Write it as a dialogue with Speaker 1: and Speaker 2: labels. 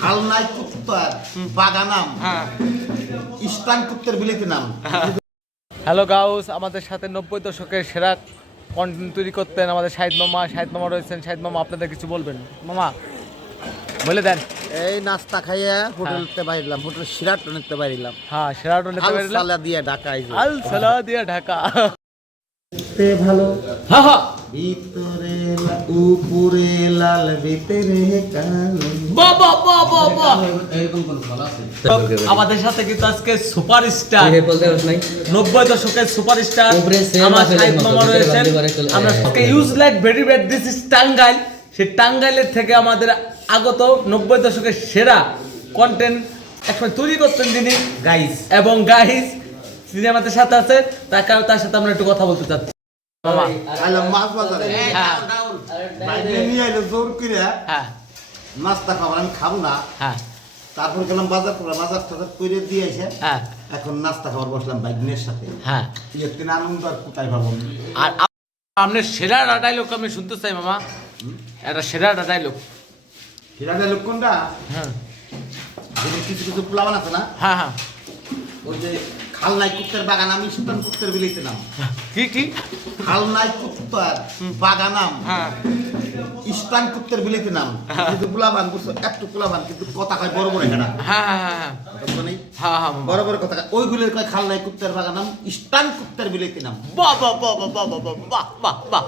Speaker 1: খালনাই কুত্তার বাগানাম।
Speaker 2: হ্যাঁ।
Speaker 1: ইস্টান কুত্তের বিলিতি নাম।
Speaker 2: হ্যালো গাউস আমাদের সাথে নব্বই দশকের সেরা কন্টেন্ট তৈরি করতেন আমাদের শাহিদ মামা। শাহিদ মামা রয়েছেন। শাহিদ মামা আপনাদের কিছু বলবেন? মামা বলে দেন।
Speaker 1: এই নাস্তা খাইয়া হোটেলতে বাইরলাম হোটেল সিরাটনেতে বাইরলাম।
Speaker 2: হ্যাঁ সেরা টোনেতে বেরলাম
Speaker 1: সালা দিয়ে ঢাকা
Speaker 2: আল সালা দিয়া ঢাকা।
Speaker 1: তে ভালো।
Speaker 2: হ্যাঁ হ্যাঁ
Speaker 1: ভিতরে উপরে লাল ভিতরে কালো।
Speaker 2: আমাদের সাথে কিন্তু আজকে সুপারস্টার দশকের সুপারস্টার আমার মামা রয়েছেন। আমরা use like very bad this is Tangail. সেই টাঙ্গাইলের থেকে আমাদের আগত নব্বই দশকের সেরা কন্টেন্ট একসময় তৈরি করতেন যিনি
Speaker 1: গাইস
Speaker 2: এবং গাইস তিনি আমাদের সাথে আছে তাকে তার সাথে আমরা একটু কথা বলতে চাচ্ছি। মামা
Speaker 1: আইলাম মাছ বাজারে।
Speaker 2: হ্যাঁ।
Speaker 1: বাইরে নিয়ে আইলো জোর করে
Speaker 2: হ্যাঁ।
Speaker 1: নাস্তা খাবার আমি খাব না।
Speaker 2: হ্যাঁ।
Speaker 1: তারপর গেলাম বাজার করে বাজার টাজার করে দিয়ে এসে
Speaker 2: হ্যাঁ।
Speaker 1: এখন নাস্তা খাবার বসলাম বাইকনের সাথে।
Speaker 2: হ্যাঁ।
Speaker 1: আনন্দ আর কোথায় পাবো?
Speaker 2: আর আপনার সেরা ডায়লগ আমি শুনতে চাই মামা। একটা সেরা ডায়লগ
Speaker 1: হিরাজা লোক কোনটা?
Speaker 2: হ্যাঁ।
Speaker 1: কিছু কিছু প্লাবান আছে না?
Speaker 2: হ্যাঁ হ্যাঁ।
Speaker 1: ওই যে খালনাই কুত্তের বাগান আমি ইস্টান কুত্তের বিলিতে নাম।
Speaker 2: কি কি?
Speaker 1: খালনাই কুত্তার বাগানাম
Speaker 2: হ্যাঁ।
Speaker 1: ইস্টান কুত্তের বিলিতে নাম। কিন্তু গুলাবান বুঝছ একটু গুলাবান কিন্তু কথা কয় বড় বড় হেডা।
Speaker 2: হ্যাঁ হ্যাঁ হ্যাঁ? হ্যাঁ। হ্যাঁ।
Speaker 1: বড় বড় কথা কয় ওইগুলোর কয় খালনাই কুত্তের বাগানাম ইস্টান কুত্তের বিলিতে নাম।
Speaker 2: বাহ বাহ বাহ বাহ বাহ বাহ বাহ বাহ।